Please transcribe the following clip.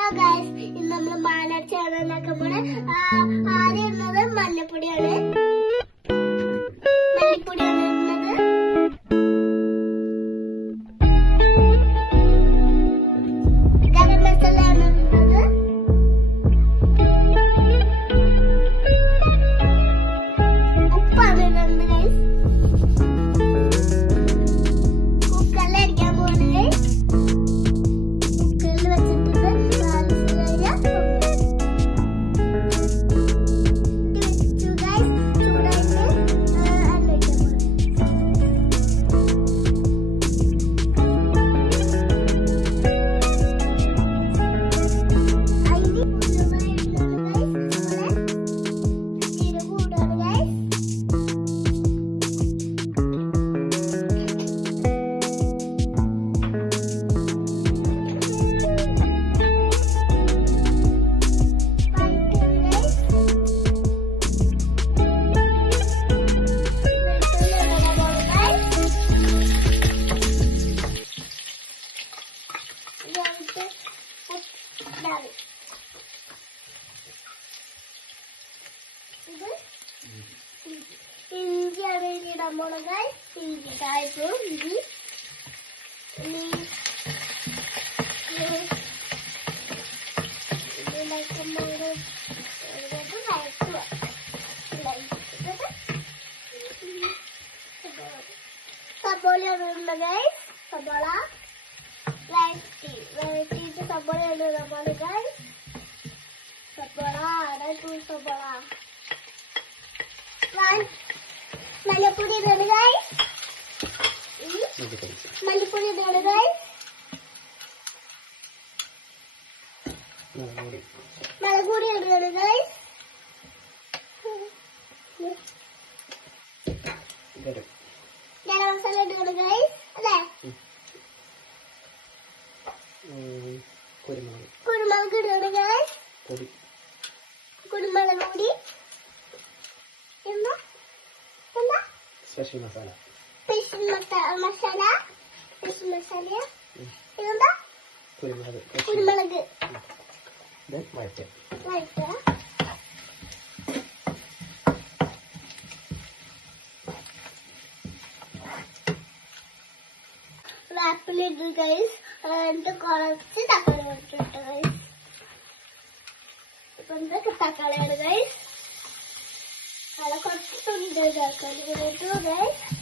Hello guys, ഇന്ന് നമ്മൾ മാലട ഉണ്ടാക്കുമ്പോൾ ആദ്യം ഇടുന്നത് മഞ്ഞപ്പൊടിയാണ്. മല്ലിപ്പൊടിയാണ് ഇടുന്നത്. ഗരം മസാലയാണ് ഇടുന്നത്. ഉപ്പാണ് ഇടുന്നത് ഗൈസ്. കുക്കറിൽ അടിക്കാൻ പോകുന്നത് ഇഞ്ചിയാണ് ഇടാൻ പോണത്. ഇഞ്ചി കായപ്പും ഇഞ്ചി സബോളയാണ് ഇടുന്നത്. സബോള വഴറ്റിയിട്ട് സബോളയാണ് ഇടാൻ പോണത്. സബോള സബോള മല്ലിപ്പൊടി ഇടുന്നത്. മല്ലിപ്പൊടി ഇടുന്നത്. മുളക് പൊടി ഇടുന്നത്. ഗരം മസാല ഇടുന്നത് അല്ലേ. കുരുമുളക് ഇടുന്നത്. കുരുമുളക് പൊടി സ്പെഷ്യൽ മസാല ഇതെന്താ കുരുമുളക് റാപ്പിലിട്ട് ഗൈസ്. എന്നിട്ട് കുറച്ച് തക്കാളി ഇട്ടിട്ട് ഗൈസ്. ഇപ്പൊ എന്തൊക്കെ തക്കാളിയാണ് ഗൈസ്. കുറച്ച് തുണ്ട് തക്കാളി ഇട്ടു ഗൈസ്.